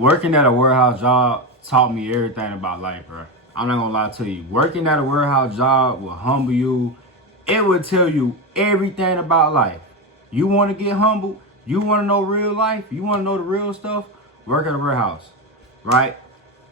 Working at a warehouse job taught me everything about life, bro. I'm not gonna lie to you. Working at a warehouse job will humble you. It will tell you everything about life. You want to get humbled? You want to know real life? You want to know the real stuff? Work at a warehouse, right?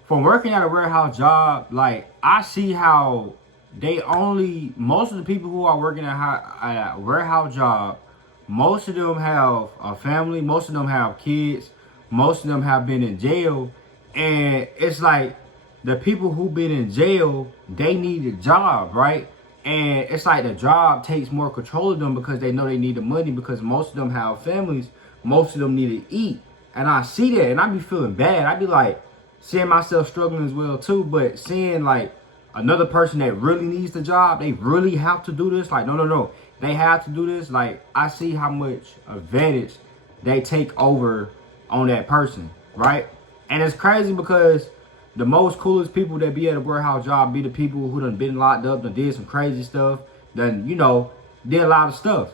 From working at a warehouse job, like I see how most of the people who are working at a warehouse job, most of them have a family, most of them have kids, most of them have been in jail, and it's like the people who been in jail, they need a job, right? And it's like the job takes more control of them because they know they need the money because most of them have families, most of them need to eat. And I see that and I be feeling bad. I be like seeing myself struggling as well too, but seeing like another person that really needs the job, they really have to do this. Like, no. They have to do this. Like, I see how much advantage they take over on that person, right? And it's crazy because the most coolest people that be at a warehouse job be the people who done been locked up, done did some crazy stuff, done, did a lot of stuff.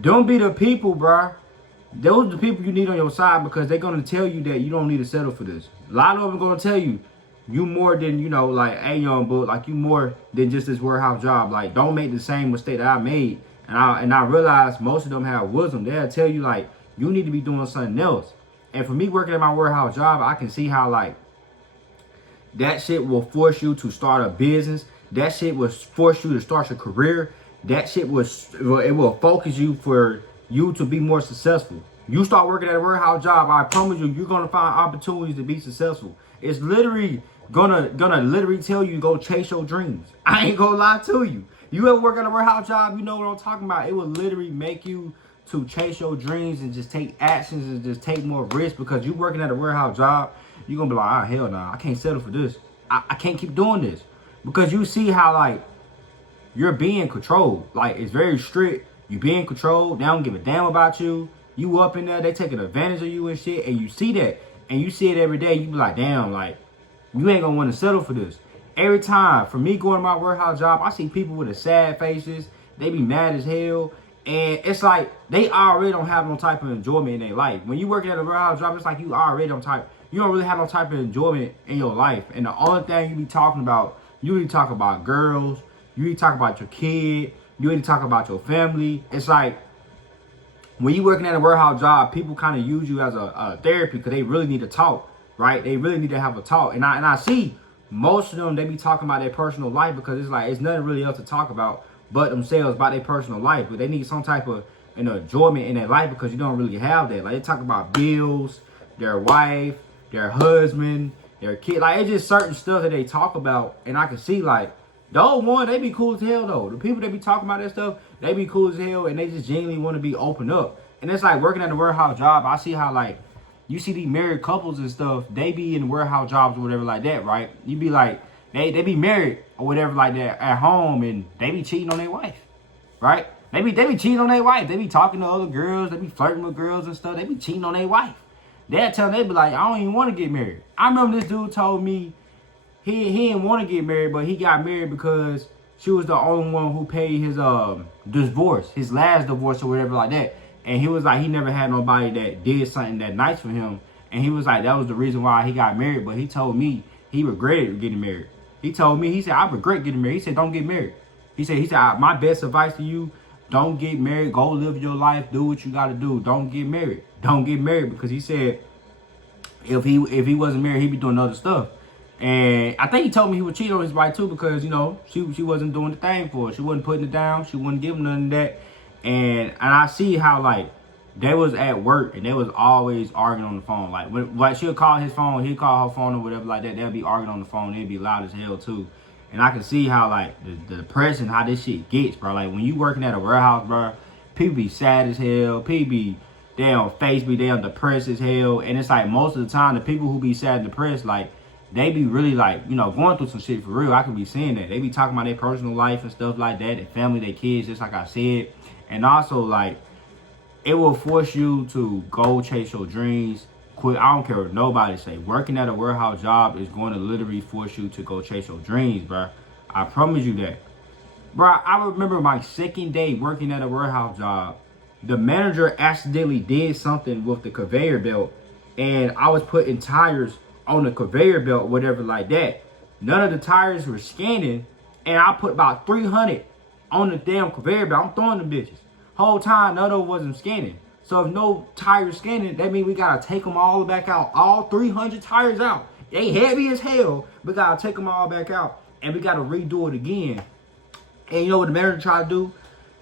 Don't be the people, bruh. Those are the people you need on your side because they're going to tell you that you don't need to settle for this. A lot of them are going to tell you, you more than, like, hey, young boy, like, you more than just this warehouse job. Like, don't make the same mistake that I made. And I realize most of them have wisdom. They'll tell you, like, you need to be doing something else. And for me working at my warehouse job, I can see how, like, that shit will force you to start a business. That shit will force you to start your career. That shit will focus you for you to be more successful. You start working at a warehouse job, I promise you, you're gonna find opportunities to be successful. It's literally gonna literally tell you to go chase your dreams. I ain't gonna lie to you. You ever work at a warehouse job, you know what I'm talking about. It will literally make you to chase your dreams and just take actions and just take more risks because you working at a warehouse job, you're gonna be like, hell nah, I can't settle for this. I can't keep doing this. Because you see how, like, you're being controlled. Like, it's very strict. You being controlled. They don't give a damn about you. You up in there, they taking advantage of you and shit. And you see that. And you see it every day. You be like, damn, like, you ain't gonna want to settle for this. Every time, for me going to my warehouse job, I see people with the sad faces. They be mad as hell. And it's like, they already don't have no type of enjoyment in their life. When you working at a warehouse job, it's like you don't really have no type of enjoyment in your life. And the only thing you be talking about, you really talk about girls, you really talk about your kid, you really talk about your family. It's like, when you working at a warehouse job, people kind of use you as a therapy because they really need to talk, right? They really need to have a talk. And I see most of them, they be talking about their personal life because it's like, it's nothing really else to talk about but themselves, about their personal life. But they need some type of enjoyment in their life because you don't really have that. Like, they talk about bills, their wife, their husband, their kid. Like, it's just certain stuff that they talk about. And I can see, like, those one, they be cool as hell, though. The people that be talking about that stuff, they be cool as hell. And they just genuinely want to be open up. And it's like working at a warehouse job. I see how, like, you see these married couples and stuff. They be in warehouse jobs or whatever like that, right? You be like, they be married or whatever like that at home. And they be cheating on their wife, right? They be cheating on their wife. They be talking to other girls. They be flirting with girls and stuff. They be cheating on their wife. They'll tell them, they be like, I don't even want to get married. I remember this dude told me he didn't want to get married, but he got married because she was the only one who paid his divorce, his last divorce or whatever like that. And he was like, he never had nobody that did something that nice for him. And he was like, that was the reason why he got married. But he told me he regretted getting married. He told me, he said, I regret getting married. He said, don't get married. He said, my best advice to you, don't get married. Go live your life. Do what you got to do. Don't get married. Don't get married. Because he said, if he wasn't married, he'd be doing other stuff. And I think he told me he would cheat on his wife too because, she wasn't doing the thing for her. She wasn't putting it down. She wasn't giving none of that. And I see how, like, they was at work and they was always arguing on the phone. Like she'll call his phone, he'll call her phone or whatever like that. They'll be arguing on the phone. They'll be loud as hell too. And I can see how, like, the depression, how this shit gets, bro. Like, when you working at a warehouse, bro, people be sad as hell. People be, they on Facebook, they on depressed as hell. And it's like most of the time, the people who be sad and depressed, like, they be really, like, going through some shit for real. I can be seeing that. They be talking about their personal life and stuff like that, their family, their kids, just like I said. And also, like, it will force you to go chase your dreams. Quit. I don't care what nobody say. Working at a warehouse job is going to literally force you to go chase your dreams, bro. I promise you that. Bro, I remember my second day working at a warehouse job. The manager accidentally did something with the conveyor belt. and I was putting tires on the conveyor belt, whatever like that. None of the tires were scanning, and I put about 300 on the damn conveyor belt. I'm throwing them bitches. Whole time, none of them wasn't scanning. So if no tires scanning, that means we gotta take them all back out. All 300 tires out. They heavy as hell. We gotta take them all back out, and we gotta redo it again. And you know what the manager tried to do?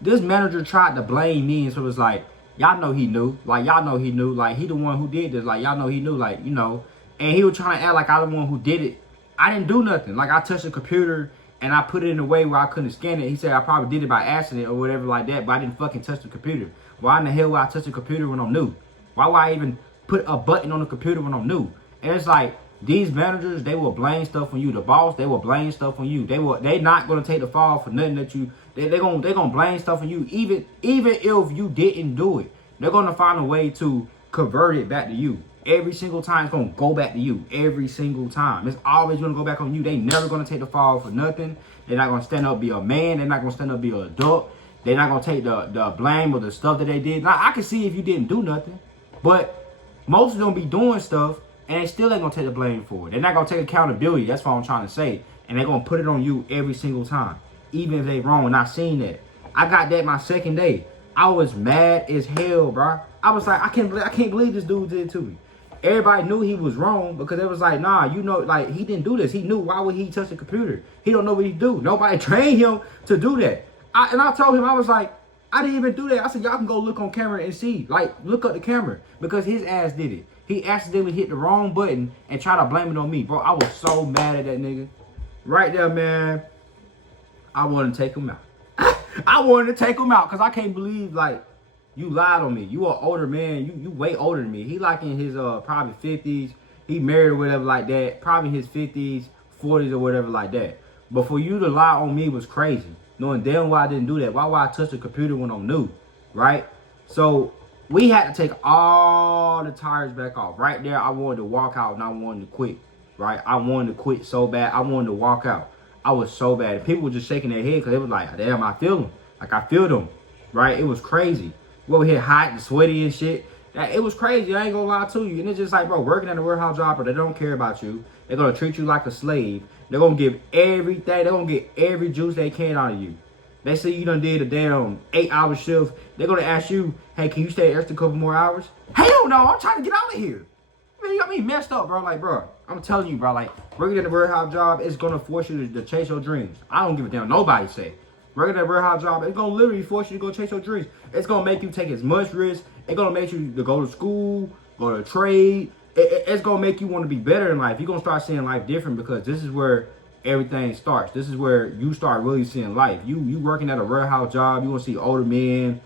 This manager tried to blame me, and so it was like, y'all know he knew. Like, y'all know he knew. Like, he the one who did this. Like, y'all know he knew. Like, you know. And he was trying to act like I the one who did it. I didn't do nothing. Like, I touched the computer, and I put it in a way where I couldn't scan it. He said I probably did it by accident or whatever like that, but I didn't fucking touch the computer. Why in the hell would I touch the computer when I'm new? Why would I even put a button on the computer when I'm new? And it's like, these managers, they will blame stuff on you. The boss, they will blame stuff on you. They not gonna take the fall for nothing that you. They gonna blame stuff on you. Even if you didn't do it, they're gonna find a way to convert it back to you. Every single time it's gonna go back to you. Every single time. It's always gonna go back on you. They never gonna take the fall for nothing. They're not gonna stand up be a man. They're not gonna stand up be an adult. They're not gonna take the blame of the stuff that they did. Now I can see if you didn't do nothing, but most of them be doing stuff and they still ain't gonna take the blame for it. They're not gonna take accountability. That's what I'm trying to say. And they're gonna put it on you every single time, even if they wrong. And I seen that. I got that my second day. I was mad as hell, bro. I was like, I can't believe this dude did it to me. Everybody knew he was wrong because it was like, nah, you know, like he didn't do this. He knew. Why would he touch the computer? He don't know what he do. Nobody trained him to do that. And I told him, I was like, I didn't even do that. I said, y'all can go look on camera and see. Like, look up the camera. Because his ass did it. He accidentally hit the wrong button and tried to blame it on me. Bro, I was so mad at that nigga. Right there, man. I wanted to take him out. I wanted to take him out because I can't believe, like, you lied on me. You an older man. You way older than me. He like in his probably 50s. He married or whatever like that. Probably his 50s, 40s or whatever like that. But for you to lie on me was crazy. Knowing damn well I didn't do that. Why would I touch the computer when I'm new? Right? So we had to take all the tires back off. Right there, I wanted to walk out and I wanted to quit. Right? I wanted to quit so bad. I wanted to walk out. I was so bad. And people were just shaking their head because it was like, damn, I feel them. Like I feel them. Right? It was crazy. We over here hot and sweaty and shit. It was crazy. I ain't gonna lie to you. And it's just like, bro, working at a warehouse job, but they don't care about you. They're gonna treat you like a slave. They're gonna give everything. They're gonna get every juice they can out of you. They say you done did a damn 8-hour shift. They're gonna ask you, hey, can you stay an extra couple more hours? Hell no, I'm trying to get out of here. Man, you got me messed up, bro. Like, bro, I'm telling you, bro, like, working at a warehouse job is gonna force you to chase your dreams. I don't give a damn. Nobody say. Working at a warehouse job, it's gonna literally force you to go chase your dreams. It's gonna make you take as much risk. It's gonna make you to go to school, go to trade. It's gonna make you want to be better in life. You're gonna start seeing life different because this is where everything starts. This is where you start really seeing life. You working at a warehouse job, you gonna see older men,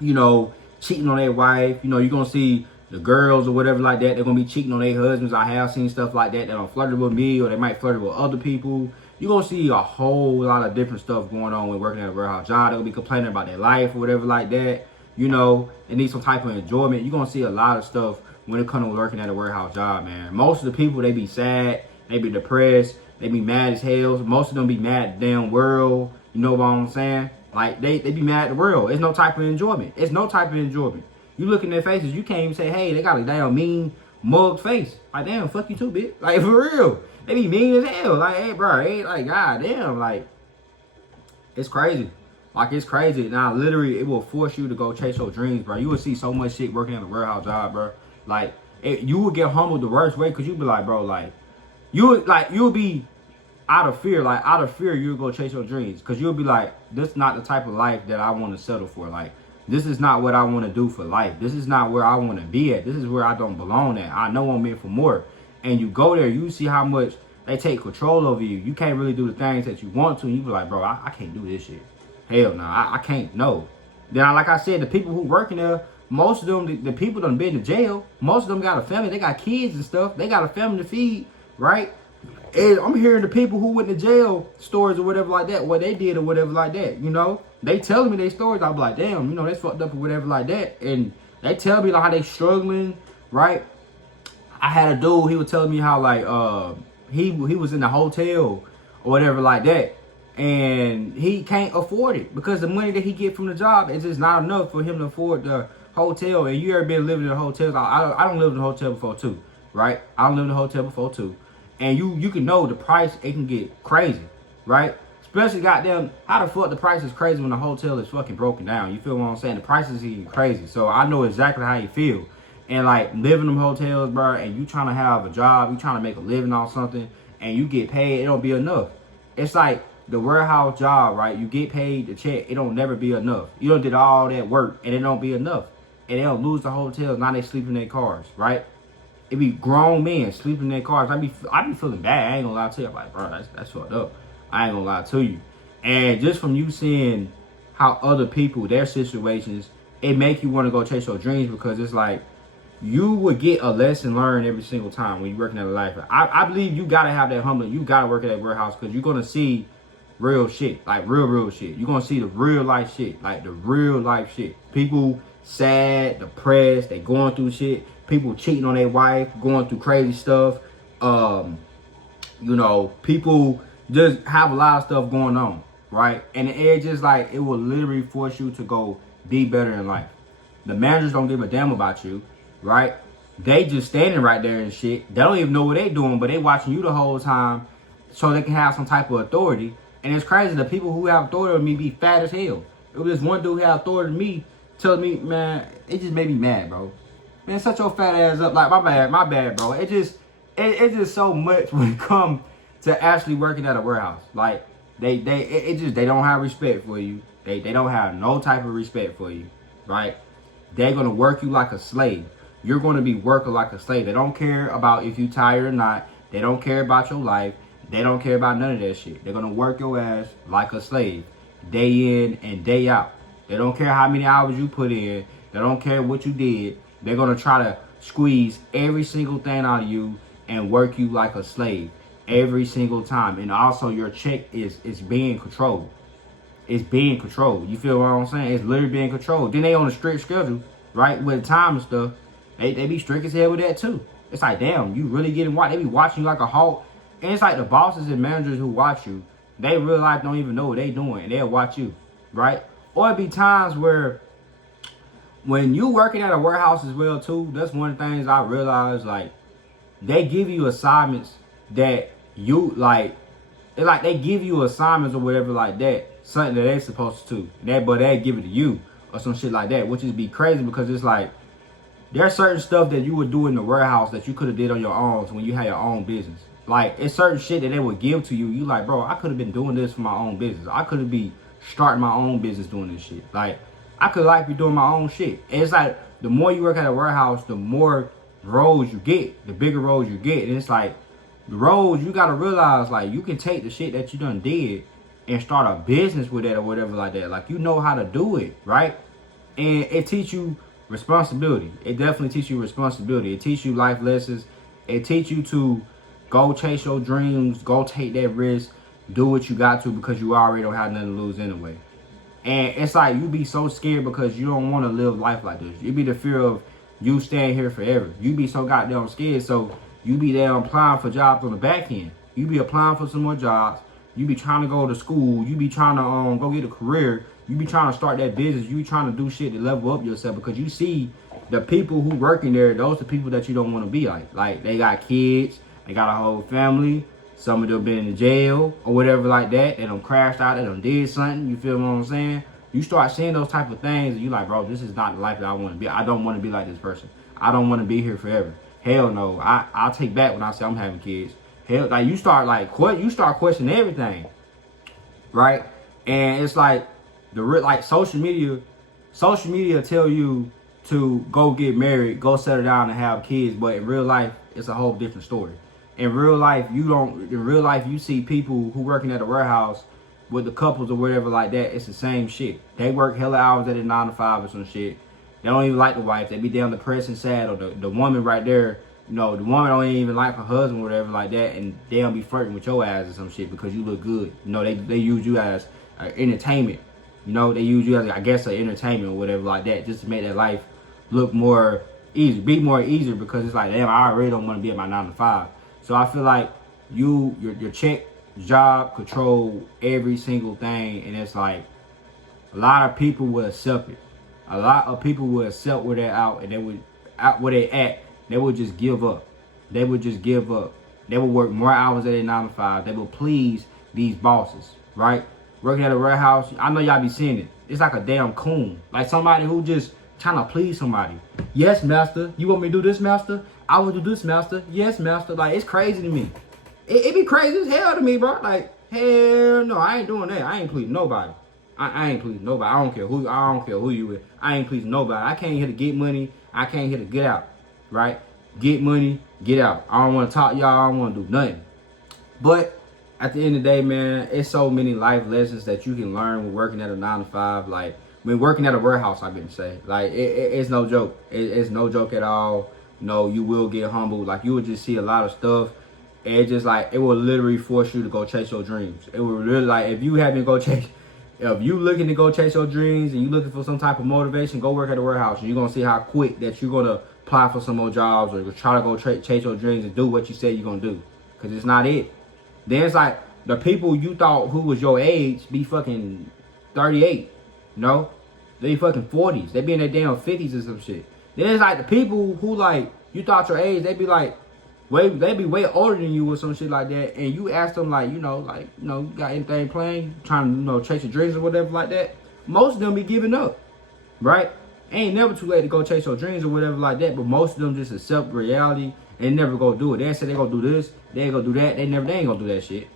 you know, cheating on their wife. You know, you're gonna see the girls or whatever like that. They're gonna be cheating on their husbands. I have seen stuff like that. They don't flirt with me or they might flirt with other people. You're going to see a whole lot of different stuff going on when working at a warehouse job. They're going to be complaining about their life or whatever like that. You know, they need some type of enjoyment. You're going to see a lot of stuff when it comes to working at a warehouse job, man. Most of the people, they be sad. They be depressed. They be mad as hell. Most of them be mad at the damn world. You know what I'm saying? Like, they be mad at the world. It's no type of enjoyment. It's no type of enjoyment. You look in their faces, you can't even say, hey, they got a damn mean, mugged face. Like, damn, fuck you too, bitch. Like, for real. They be mean as hell. Like, hey, bro, hey, like, god damn, like, it's crazy. Like, it's crazy. Now, literally, it will force you to go chase your dreams, bro. You will see so much shit working at a warehouse job, bro. Like, you will get humbled the worst way because you be like, bro, like, you'll be out of fear. Like, out of fear, you'll go chase your dreams because you'll be like, this is not the type of life that I want to settle for. Like, this is not what I want to do for life. This is not where I want to be at. This is where I don't belong at. I know I'm meant for more. And you go there, you see how much they take control over you. You can't really do the things that you want to. And you be like, bro, I can't do this shit. Hell no, I can't, no. Then, like I said, the people who working there, most of them, the people done been to jail. Most of them got a family. They got kids and stuff. They got a family to feed, right? And I'm hearing the people who went to jail stories or whatever like that, what they did or whatever like that, you know? They telling me their stories. I'm like, damn, you know, they fucked up or whatever like that. And they tell me like how they struggling, right? I had a dude, he was telling me how like he was in the hotel or whatever like that, and he can't afford it because the money that he get from the job is just not enough for him to afford the hotel, and you ever been living in a hotel? I don't live in a hotel before too, right? I don't live in a hotel before too, and you can know the price. It can get crazy, right? Especially goddamn, how the fuck the price is crazy when the hotel is fucking broken down. You feel what I'm saying? The prices is crazy. So I know exactly how you feel. And like living in them hotels, bro, and you trying to have a job, you trying to make a living on something, and you get paid, it don't be enough. It's like the warehouse job, right? You get paid the check, it don't never be enough. You done did all that work, and it don't be enough. And they don't lose the hotels, now they sleep in their cars, right? It be grown men sleeping in their cars. I be feeling bad. I ain't gonna lie to you. I'm like, bro, that's fucked up. I ain't gonna lie to you. And just from you seeing how other people, their situations, it make you want to go chase your dreams, because it's like you would get a lesson learned every single time when you're working at a life. I believe you gotta have that humbling. You gotta work at that warehouse, because you're gonna see real shit, like real shit. You're gonna see the real life shit, like the real life shit. People sad, depressed, they going through shit. People cheating on their wife, going through crazy stuff. You know, people just have a lot of stuff going on, right? And it just like, it will literally force you to go be better in life. The managers don't give a damn about you, right? They just standing right there and shit. They don't even know what they doing, but they watching you the whole time so they can have some type of authority. And it's crazy, the people who have authority with me be fat as hell. It was this one dude who had authority with me, telling me, man, it just made me mad, bro. Man, shut your fat ass up. Like, my bad, bro. It's just so much when it comes to actually working at a warehouse. Like, they don't have respect for you. They don't have no type of respect for you, right? They're gonna work you like a slave. You're gonna be working like a slave. They don't care about if you tired or not. They don't care about your life. They don't care about none of that shit. They're gonna work your ass like a slave, day in and day out. They don't care how many hours you put in. They don't care what you did. They're gonna try to squeeze every single thing out of you and work you like a slave every single time. And also your check is being controlled. It's being controlled. You feel what I'm saying? It's literally being controlled. Then they on a strict schedule, right? With time and stuff. They be strict as hell with that too. It's like, damn, you really getting watched. They be watching you like a hawk. And it's like the bosses and managers who watch you, they real life don't even know what they doing, and they'll watch you, right? Or it be times where when you working at a warehouse as well too, that's one of the things I realized, like, they give you assignments that you like. It's like they give you assignments or whatever like that, something that they supposed to, but they give it to you or some shit like that, which is be crazy, because it's like there's certain stuff that you would do in the warehouse that you could have did on your own when you had your own business. Like, it's certain shit that they would give to you. You like, bro, I could have been doing this for my own business. I could have been starting my own business doing this shit. Like, I could like be doing my own shit. And it's like, the more you work at a warehouse, the more roles you get, the bigger roles you get. And it's like, the roles, you got to realize, like, you can take the shit that you done did and start a business with it or whatever like that. Like, you know how to do it, right? And it teach you responsibility. It definitely teach you responsibility. It teach you life lessons. It teach you to go chase your dreams, go take that risk, do what you got to, because you already don't have nothing to lose anyway. And it's like you be so scared because you don't want to live life like this. You be the fear of you staying here forever. You be so goddamn scared, so you be there applying for jobs on the back end. You be applying for some more jobs. You be trying to go to school. You be trying to go get a career. You be trying to start that business. You be trying to do shit to level up yourself, because you see the people who working there, those are the people that you don't want to be like. Like, they got kids. They got a whole family. Some of them been in jail or whatever like that. They done crashed out. They done did something. You feel what I'm saying? You start seeing those type of things, and you like, bro, this is not the life that I want to be. I don't want to be like this person. I don't want to be here forever. Hell no. I'll take back when I say I'm having kids. Hell, like, you start questioning everything, right? And it's like social media tell you to go get married, go settle down and have kids, but in real life, it's a whole different story. In real life, you see people who working at a warehouse with the couples or whatever like that. It's the same shit. They work hella hours at a 9 to 5 or some shit. They don't even like the wife. They be damn depressed and sad. Or the woman right there, you know, the woman don't even like her husband or whatever like that, and they don't be flirting with your ass or some shit because you look good. You know, they use you as entertainment. You know, they use you as, I guess, an entertainment or whatever like that, just to make their life look more easy, be more easier, because it's like, damn, I really don't want to be at my 9 to 5. So I feel like your check, job, control every single thing, and it's like a lot of people will accept it. A lot of people would accept where they're out and they would out where they at. They would just give up. They would just give up. They would work more hours at their 9 to 5. They would please these bosses, right? Working at a warehouse, I know y'all be seeing it. It's like a damn coon. Like somebody who just trying to please somebody. Yes, master. You want me to do this, master? I will do this, master. Yes, master. Like, it's crazy to me. It be crazy as hell to me, bro. Like, hell no, I ain't doing that. I ain't pleasing nobody. I ain't pleasing nobody. I don't care who you with. I ain't pleasing nobody. I came here to get money. I came here to get out, right? Get money, get out. I don't want to talk to y'all. I don't want to do nothing. But at the end of the day, man, it's so many life lessons that you can learn when working at a 9 to 5. Like, when working at a warehouse, I've been say, like, it's no joke. It's no joke at all. No, you will get humbled. Like, you will just see a lot of stuff. And it just like, it will literally force you to go chase your dreams. It will really, like, if you looking to go chase your dreams and you looking for some type of motivation, go work at a warehouse. And you're going to see how quick that you're going to apply for some more jobs or try to go chase your dreams and do what you said you're going to do. Because it's not it. Then it's like the people you thought who was your age be fucking 38. You know? They fucking 40s. They be in their damn 50s or some shit. Then it's like the people who like you thought your age, they be like they be way older than you or some shit like that. And you ask them like, you got anything playing, trying to, chase your dreams or whatever like that. Most of them be giving up. Right? Ain't never too late to go chase your dreams or whatever like that. But most of them just accept reality and never go do it. They say they gonna do this, they ain't gonna do that, they ain't gonna do that shit.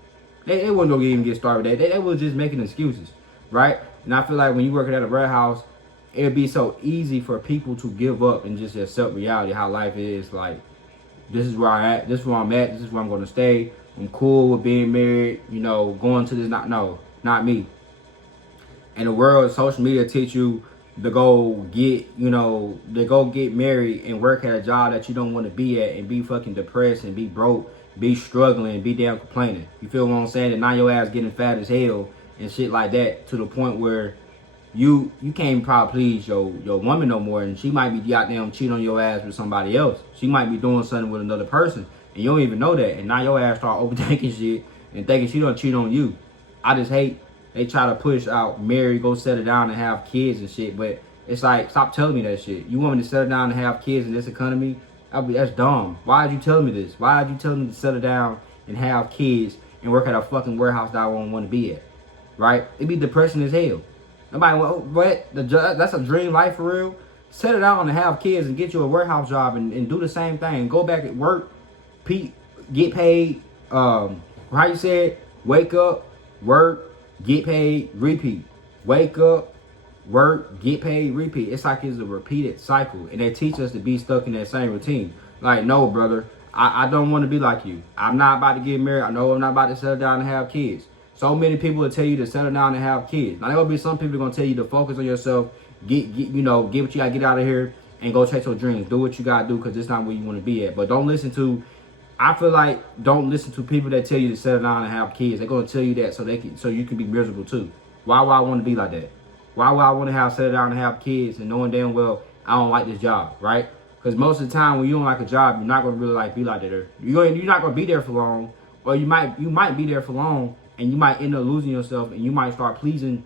They wouldn't go even get started with that. They was just making excuses. Right? And I feel like when you working at a warehouse, it'd be so easy for people to give up and just accept reality, how life is. Like, this is where I'm at, this is where I'm at, this is where I'm gonna stay. I'm cool with being married, going to this, not me. And the world, social media teach you to go get married and work at a job that you don't want to be at and be fucking depressed and be broke, be struggling, be damn complaining. You feel what I'm saying? And now your ass getting fat as hell and shit like that, to the point where you can't probably please your woman no more, and she might be goddamn cheating on your ass with somebody else. She might be doing something with another person, and you don't even know that. And now your ass start overthinking shit and thinking she don't cheat on you. I just hate they try to push out marry, go settle down and have kids and shit. But it's like, stop telling me that shit. You want me to settle down and have kids in this economy? That's dumb. Why are you telling me this? Why are you telling me to settle down and have kids and work at a fucking warehouse that I won't want to be at? Right? It'd be depressing as hell. Nobody, what? That's a dream life for real? Settle down and have kids and get you a warehouse job and do the same thing. Go back at work, get paid. How you said? Wake up, work, get paid, repeat. Wake up, work, get paid, repeat. It's like it's a repeated cycle. And they teach us to be stuck in that same routine. Like, no, brother, I don't want to be like you. I'm not about to get married. I know I'm not about to settle down and have kids. So many people will tell you to settle down and have kids. Now, there will be some people going to tell you to focus on yourself, get what you got to get out of here and go chase your dreams. Do what you got to do, because it's not where you want to be at. But don't listen to people that tell you to settle down and have kids. They're going to tell you that so you can be miserable too. Why would I want to be like that? Why would I want to settle down and have kids and knowing damn well I don't like this job, right? Because most of the time when you don't like a job, you're not going to really be like that there. You're not going to be there for long, or you might be there for long, and you might end up losing yourself, and you might start pleasing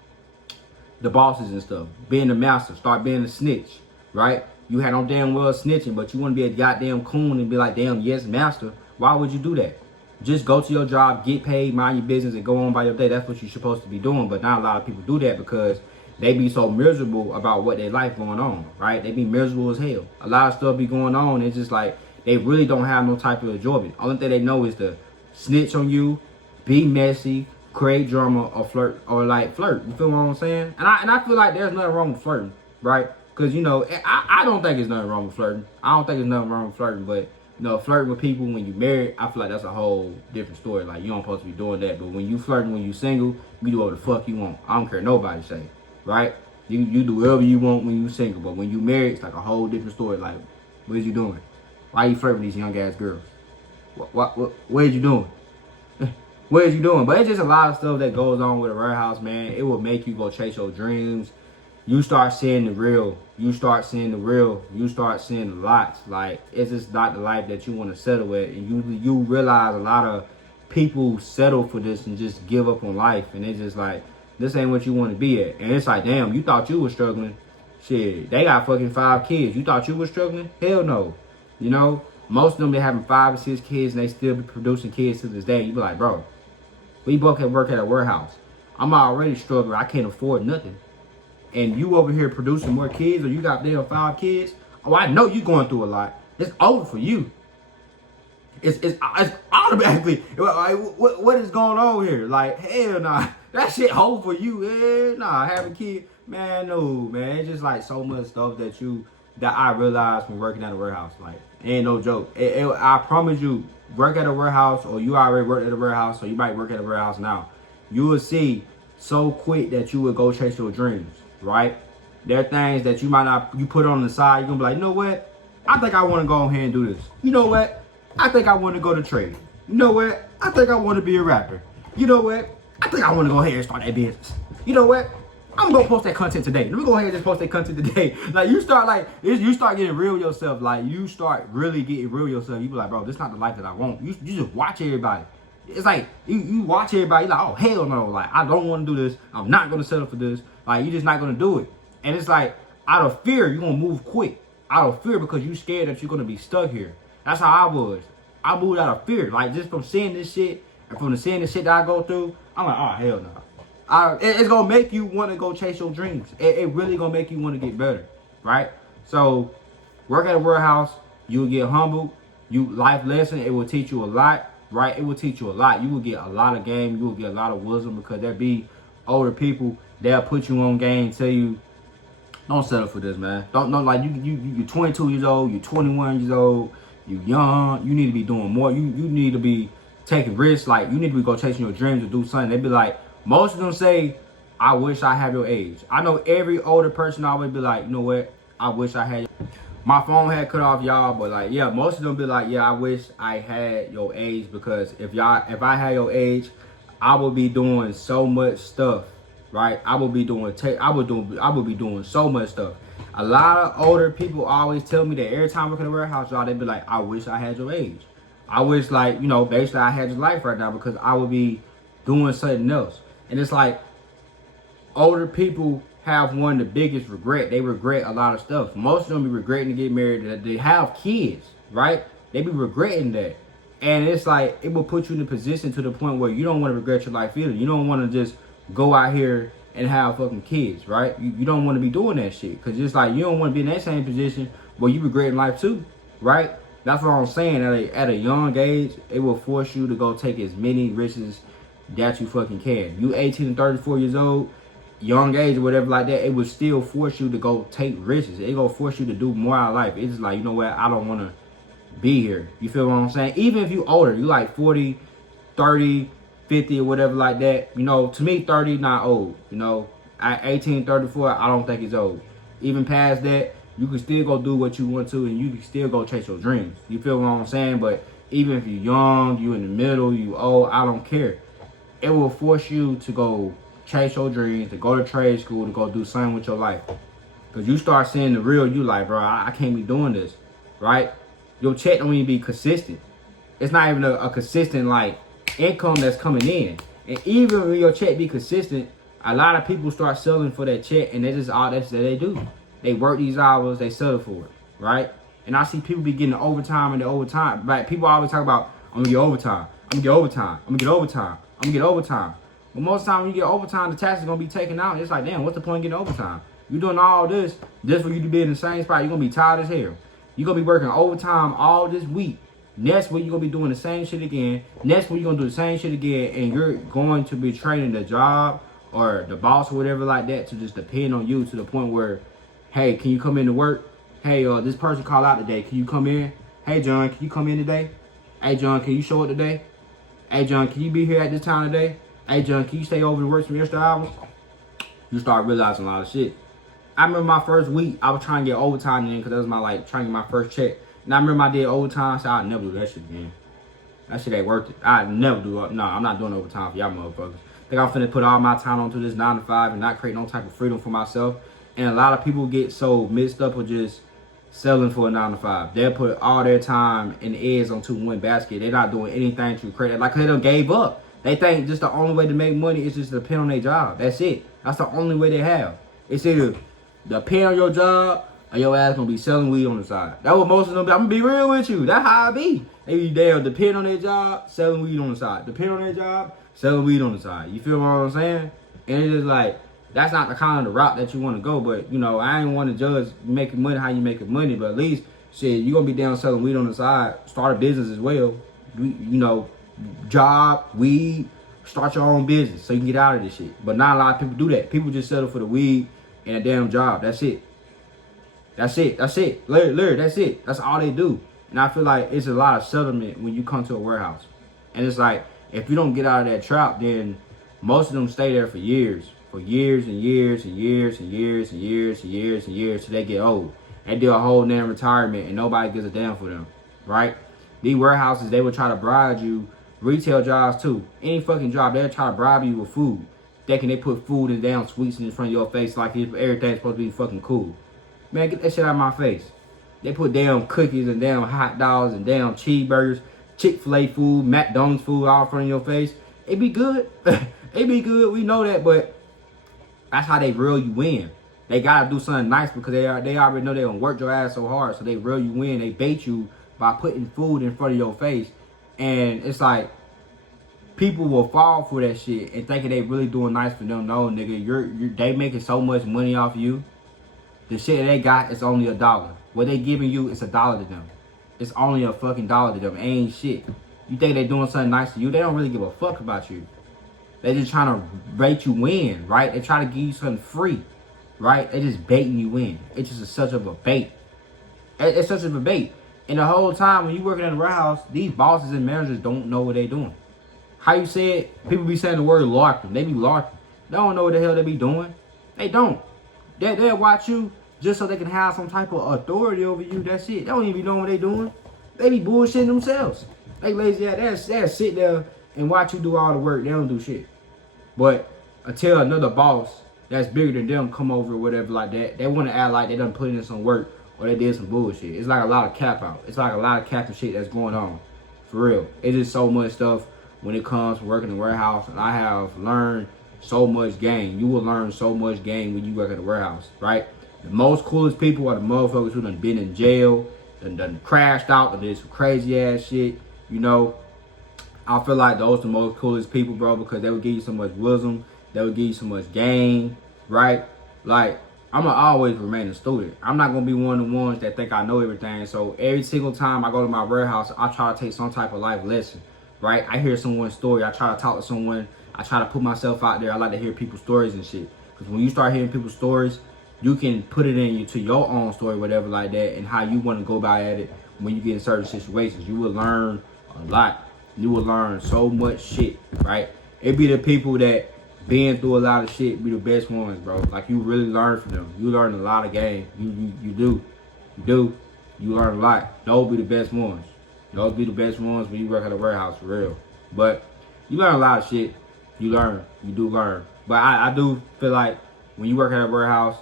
the bosses and stuff. Being the master, start being a snitch, right? You had no damn well snitching, but you want to be a goddamn coon and be like, damn, yes, master. Why would you do that? Just go to your job, get paid, mind your business, and go on by your day. That's what you're supposed to be doing. But not a lot of people do that because they be so miserable about what their life going on, right? They be miserable as hell. A lot of stuff be going on. It's just like they really don't have no type of enjoyment. Only thing they know is to snitch on you, be messy, create drama, or flirt. You feel what I'm saying? And I feel like there's nothing wrong with flirting, right? Because, I don't think there's nothing wrong with flirting. I don't think there's nothing wrong with flirting, but, flirting with people when you're married, I feel like that's a whole different story. Like, you don't supposed to be doing that. But when you flirting when you single, you do whatever the fuck you want. I don't care nobody say, right? You do whatever you want when you single. But when you married, it's like a whole different story. Like, what is you doing? Why are you flirting with these young ass girls? What is you doing? What is you doing? But it's just a lot of stuff that goes on with a warehouse, man. It will make you go chase your dreams. You start seeing the real. You start seeing the lots. Like, it's just not the life that you want to settle with. And you realize a lot of people settle for this and just give up on life. And it's just like, this ain't what you want to be at. And it's like, damn, you thought you were struggling. Shit, they got fucking 5 kids. You thought you was struggling? Hell no. You know, most of them, they having 5 or 6 kids and they still be producing kids to this day. You be like, bro, we both can work at a warehouse. I'm already struggling. I can't afford nothing. And you over here producing more kids, or you got damn 5 kids. Oh, I know you going through a lot. It's over for you. It's automatically, like, what is going on here? Like, hell nah. That shit over for you. Hell nah. Having kids, man, no, man. It's just like so much stuff that I realized from working at a warehouse. Like, ain't no joke. I promise you, work at a warehouse, or you already worked at a warehouse, or you might work at a warehouse now. You will see so quick that you would go chase your dreams, right? There are things that you might not, you put on the side. You're going to be like, you know what? I think I want to go ahead and do this. You know what? I think I want to go to trading. You know what? I think I want to be a rapper. You know what? I think I want to go ahead and start that business. You know what? I'm going to post that content today. Let me go ahead and just post that content today. Like, you start getting real yourself. Like, you start really getting real yourself. You be like, bro, this is not the life that I want. You just watch everybody. It's like, you watch everybody, you're like, oh, hell no. Like, I don't want to do this. I'm not going to settle for this. Like, you're just not going to do it. And it's like, out of fear, you're going to move quick. Out of fear, because you're scared that you're going to be stuck here. That's how I was. I moved out of fear. Like, just from seeing this shit, and from seeing the shit that I go through, I'm like, oh, hell no. It's going to make you want to go chase your dreams. It really going to make you want to get better, right? So, work at a warehouse, you will get humbled. Life lesson, it will teach you a lot, right? It will teach you a lot. You will get a lot of game. You will get a lot of wisdom, because there be older people, they'll put you on game, tell you, don't settle for this, man. Don't like you're 22 years old, you're 21 years old, you young, you need to be doing more. You need to be taking risks. Like, you need to be go chasing your dreams or do something. They be like, most of them say, I wish I had your age. I know every older person always be like, you know what? I wish I had. My phone had cut off, y'all, but like, yeah, most of them be like, yeah, I wish I had your age, because if I had your age, I would be doing so much stuff. Right, I would be doing so much stuff. A lot of older people always tell me that every time I come to the warehouse, y'all, they be like, I wish I had your age. I wish, like, you know, basically I had your life right now, because I would be doing something else. And it's like, older people have one of the biggest regret. They regret a lot of stuff. Most of them be regretting to get married, that they have kids, right? They be regretting that. And it's like, it will put you in a position to the point where you don't want to regret your life either. You don't want to just go out here and have fucking kids, right? You don't want to be doing that shit, because it's like, you don't want to be in that same position where you regretting life too, right? That's what I'm saying. At a young age, it will force you to go take as many risks that you fucking can. You 18 and 34 years old, young age or whatever like that, it will still force you to go take risks. It gonna force you to do more out of life. It's just like, you know what, I don't want to be here. You feel what I'm saying? Even if you older, you like 40, 30, 50 or whatever like that, you know, to me 30 not old. You know, at 18, 34, I don't think it's old. Even past that, you can still go do what you want to, and you can still go chase your dreams. You feel what I'm saying? But even if you're young, you in the middle, you old, I don't care. It will force you to go chase your dreams, to go to trade school, to go do something with your life. Because you start seeing the real you, like, bro, I can't be doing this, right? Your check don't even be consistent. It's not even a consistent, like, income that's coming in. And even when your check be consistent, a lot of people start selling for that check, and that's just all that they do. They work these hours, they settle for it, right? And I see people be getting overtime and the overtime. Like, people always talk about, I'm gonna get overtime, I'm gonna get overtime, I'm gonna get overtime, I'm gonna get overtime. But most of the time when you get overtime, the tax is gonna be taken out. It's like, damn, what's the point of getting overtime? You're doing all this just for you to be in the same spot. You're gonna be tired as hell. You're gonna be working overtime all this week. Next week, you're going to be doing the same shit again. Next week, you're going to do the same shit again. And you're going to be training the job or the boss or whatever like that to just depend on you, to the point where, hey, can you come in to work? Hey, this person called out today. Can you come in? Hey, John, can you come in today? Hey, John, can you show up today? Hey, John, can you be here at this time today? Hey, John, can you stay over to work some extra hours? You start realizing a lot of shit. I remember my first week, I was trying to get overtime in, because that was my, like, trying to get my first check. And I remember I did overtime, so I'd never do that shit again. That shit ain't worth it. I'd never do it. No, I'm not doing overtime for y'all motherfuckers. Think I'm finna put all my time onto this 9 to 5 and not create no type of freedom for myself. And a lot of people get so mixed up with just selling for a 9 to 5. They'll put all their time and eggs onto one basket. They're not doing anything to create it. Like, they done gave up. They think just the only way to make money is just to depend on their job. That's it. That's the only way they have. It's either depend on your job, or your ass gonna be selling weed on the side. That's what most of them be. I'm gonna be real with you. That's how I be. They be damn depend on their job, selling weed on the side. Depend on their job, selling weed on the side. You feel what I'm saying? And it's just like, that's not the kind of the route that you want to go. But, you know, I ain't want to judge making money how you making money. But at least, shit, you going to be down selling weed on the side. Start a business as well. You know, job, weed, start your own business so you can get out of this shit. But not a lot of people do that. People just settle for the weed and a damn job. That's it. That's it. That's it. Literally, that's it. That's all they do. And I feel like it's a lot of settlement when you come to a warehouse. And it's like, if you don't get out of that trap, then most of them stay there for years. For years and years and years and years and years and years and years till they get old. They do a whole damn retirement and nobody gives a damn for them. Right? These warehouses, they will try to bribe you. Retail jobs too. Any fucking job, they'll try to bribe you with food. Thinking they put food and damn sweets in front of your face like everything's supposed to be fucking cool. Man, get that shit out of my face. They put damn cookies and damn hot dogs and damn cheeseburgers, Chick-fil-A food, McDonald's food all in front of your face. It be good. It be good. We know that, but that's how they reel you in. They gotta do something nice because they already know they gonna work your ass so hard, so they reel you in. They bait you by putting food in front of your face, and it's like people will fall for that shit and thinking they really doing nice for them. No, nigga, they making so much money off of you. The shit they got is only $1. What they giving you is $1 to them. It's only a fucking dollar to them. It ain't shit. You think they doing something nice to you? They don't really give a fuck about you. They just trying to bait you in, right? They try to give you something free, right? They just baiting you in. It's just such of a bait. It's such of a bait. And the whole time when you working in the warehouse, these bosses and managers don't know what they doing. How you say it? People be saying the word larking. They be larking. They don't know what the hell they be doing. They don't. They'll watch you just so they can have some type of authority over you. That's it. They don't even know what they doing. They be bullshitting themselves. They lazy ass. They'll sit there and watch you do all the work. They don't do shit. But until another boss that's bigger than them come over or whatever like that, they want to act like they done put in some work or they did some bullshit. It's like a lot of cap out. It's like a lot of cap and shit that's going on. For real. It's just so much stuff when it comes to working in the warehouse. And I have learned so much game. You will learn so much game when you work at the warehouse, right? The most coolest people are the motherfuckers who done been in jail, done crashed out, and did some crazy ass shit, you know. I feel like those are the most coolest people, bro, because they would give you so much wisdom. They would give you so much game, right? Like, I'm going to always remain a student. I'm not going to be one of the ones that think I know everything. So every single time I go to my warehouse, I try to take some type of life lesson, right? I hear someone's story. I try to talk to someone. I try to put myself out there. I like to hear people's stories and shit. Because when you start hearing people's stories, you can put it into your own story, whatever like that, and how you want to go about it when you get in certain situations. You will learn a lot. You will learn so much shit, right? It be the people that been through a lot of shit be the best ones, bro. Like, you really learn from them. You learn a lot of game. You do. You learn a lot. Those be the best ones. Those be the best ones when you work at a warehouse, for real. But you learn a lot of shit. You do learn. But I do feel like when you work at a warehouse,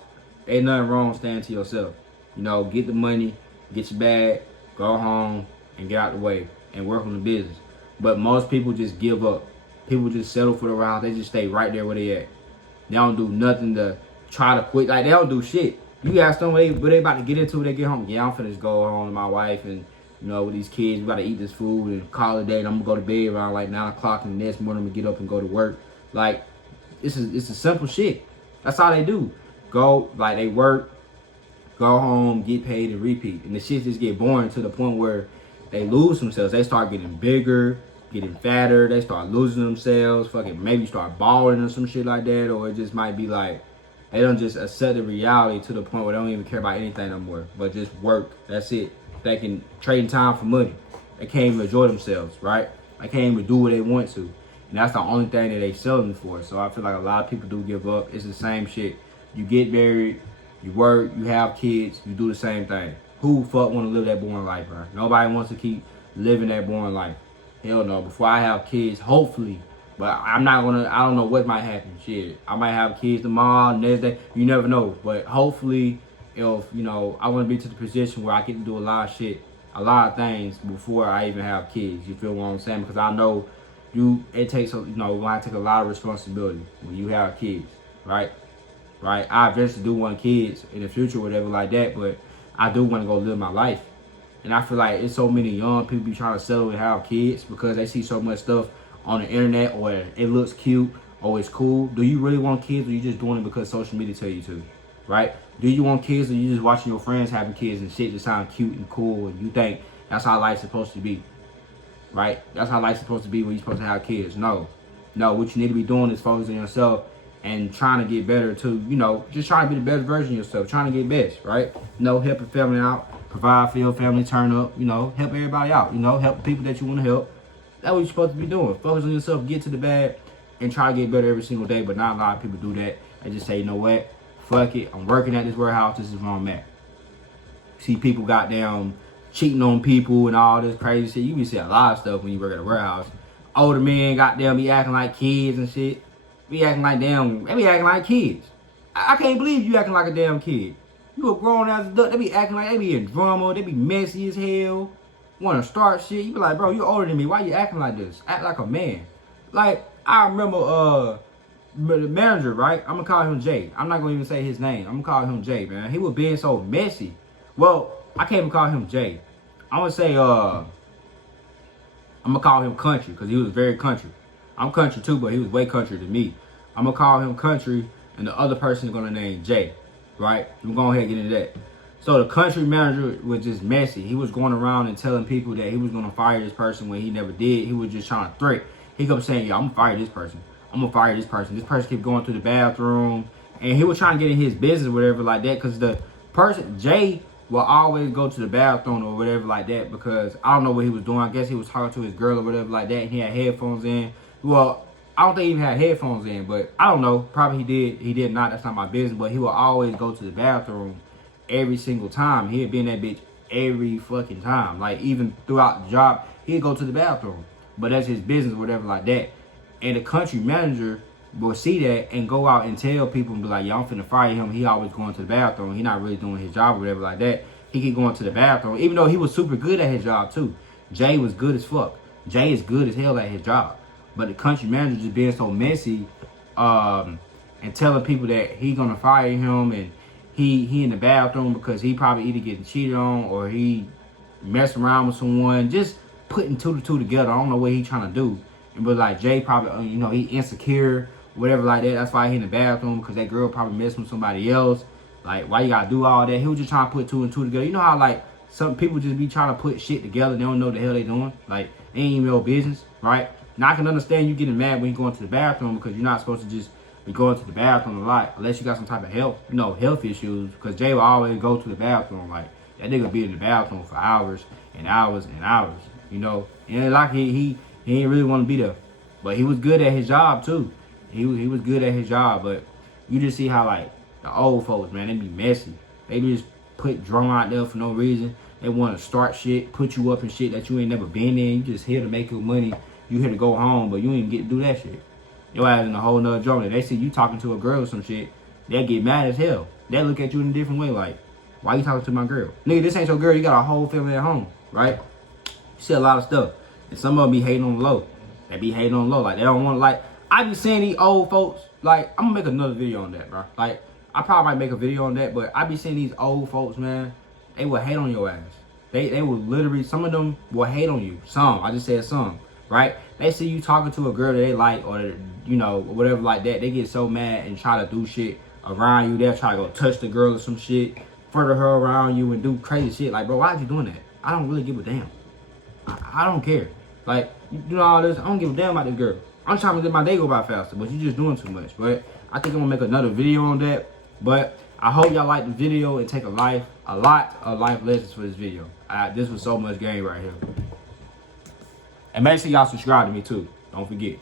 ain't nothing wrong staying to yourself. You know, get the money, get your bag, go home, and get out the way and work on the business. But most people just give up. People just settle for the warehouse. They just stay right there where they at. They don't do nothing to try to quit. Like, they don't do shit. You ask them what they about to get into when they get home. Yeah, I'm finna just go home with my wife and, you know, with these kids, we about to eat this food and call it a day. And I'm gonna go to bed around like 9 o'clock, and the next morning I'm gonna get up and go to work. Like, it's a simple shit. That's all they do. Go, like, they work, go home, get paid, and repeat. And the shit just get boring to the point where they lose themselves. They start getting bigger, getting fatter. They start losing themselves. Fucking maybe start balling or some shit like that. Or it just might be like they don't just accept the reality to the point where they don't even care about anything no more, but just work. That's it. They can trade time for money. They can't even enjoy themselves, right? They can't even do what they want to. And that's the only thing that they selling for. So I feel like a lot of people do give up. It's the same shit. You get married, you work, you have kids, you do the same thing. Who fuck want to live that boring life, bro? Nobody wants to keep living that boring life. Hell no. Before I have kids, hopefully, but I don't know what might happen. Shit, I might have kids tomorrow, next day, you never know. But hopefully, if, you know, I want to be to the position where I get to do a lot of shit, a lot of things before I even have kids. You feel what I'm saying? Because I know it takes, you know, it might take a lot of responsibility when you have kids, right? right? I eventually do want kids in the future, whatever like that, but I do want to go live my life. And I feel like it's so many young people be trying to settle and have kids because they see so much stuff on the internet, or it looks cute, or it's cool. Do you really want kids, or you just doing it because social media tell you to, right? Do you want kids, or you just watching your friends having kids and shit just sound cute and cool, and you think that's how life's supposed to be, right? That's how life's supposed to be when you're supposed to have kids. No, what you need to be doing is focusing on yourself and trying to get better to, just trying to be the best version of yourself, trying to get best, right? Helping family out, provide for your family, turn up, help everybody out, help people that you want to help. That's what you're supposed to be doing. Focus on yourself, get to the bag, and try to get better every single day. But not a lot of people do that. They just say, you know what? Fuck it. I'm working at this warehouse. This is where I'm at. See people goddamn cheating on people and all this crazy shit. You can see a lot of stuff when you work at a warehouse. Older men goddamn be acting like kids and shit. They be acting like kids. I can't believe you acting like a damn kid. You a grown ass adult. They be acting like they be in drama. They be messy as hell. Want to start shit. You be like, bro, you older than me. Why you acting like this? Act like a man. Like, I remember the manager, right? I'm gonna call him Jay. I'm not gonna even say his name. I'm gonna call him Jay, man. He was being so messy. Well, I can't even call him Jay. I'm gonna say I'm gonna call him Country, because he was very country. I'm country too, but he was way country than me. I'm gonna call him Country, and the other person is gonna name Jay, right? We're gonna go ahead and get into that. So the country manager was just messy. He was going around and telling people that he was gonna fire this person when he never did. He was just trying to threat. He kept saying, "Yo, I'm gonna fire this person. I'm gonna fire this person." This person kept going to the bathroom, and he was trying to get in his business, whatever like that, because the person Jay will always go to the bathroom or whatever like that, because I don't know what he was doing. I guess he was talking to his girl or whatever like that, and he had headphones in. Well, I don't think he even had headphones in, but I don't know. Probably he did. He did not. That's not my business. But he will always go to the bathroom every single time. He'd be in that bitch every fucking time. Like, even throughout the job, he'd go to the bathroom. But that's his business or whatever like that. And the country manager will see that and go out and tell people and be like, "Yo, I'm finna fire him. He always going to the bathroom. He not really doing his job or whatever like that." He keep going to the bathroom, even though he was super good at his job too. Jay was good as fuck. Jay is good as hell at his job. But the country manager just being so messy, and telling people that he gonna fire him, and he in the bathroom because he probably either getting cheated on or he messing around with someone, just putting two to two together. I don't know what he trying to do. But like Jay probably, he insecure, whatever like that. That's why he in the bathroom, because that girl probably messing with somebody else. Like, why you gotta do all that? He was just trying to put two and two together. You know how like some people just be trying to put shit together. They don't know what the hell they doing. Like, they ain't even no business, right? Now I can understand you getting mad when you going to the bathroom, because you're not supposed to just be going to the bathroom a lot unless you got some type of health issues. Because Jay will always go to the bathroom. Like, that nigga be in the bathroom for hours and hours and hours. And like he didn't really want to be there, but he was good at his job too. He was good at his job, but you just see how like the old folks, man, they be messy. They just put drama out there for no reason. They want to start shit, put you up in shit that you ain't never been in. You just here to make your money. You here to go home, but you ain't get to do that shit. Your ass in a whole nother drama. They see you talking to a girl or some shit, they get mad as hell. They look at you in a different way, like, why you talking to my girl? Nigga, this ain't your girl. You got a whole family at home, right? You see a lot of stuff. And some of them be hating on the low. They be hating on the low. Like, they don't want to, like, I be seeing these old folks, like, I'm going to make another video on that, bro. Like, I probably might make a video on that, but I be seeing these old folks, man, they will hate on your ass. They will literally, some of them will hate on you. Some, I just said some, right? They see you talking to a girl that they like, or, whatever like that. They get so mad and try to do shit around you. They'll try to go touch the girl or some shit, further her around you and do crazy shit. Like, bro, why are you doing that? I don't really give a damn. I don't care. Like, you do all this, I don't give a damn about this girl. I'm trying to let my day go by faster, but you just doing too much. But I think I'm gonna make another video on that. But I hope y'all like the video and take a lot of life lessons for this video. This was so much game right here. And make sure y'all subscribe to me too. Don't forget.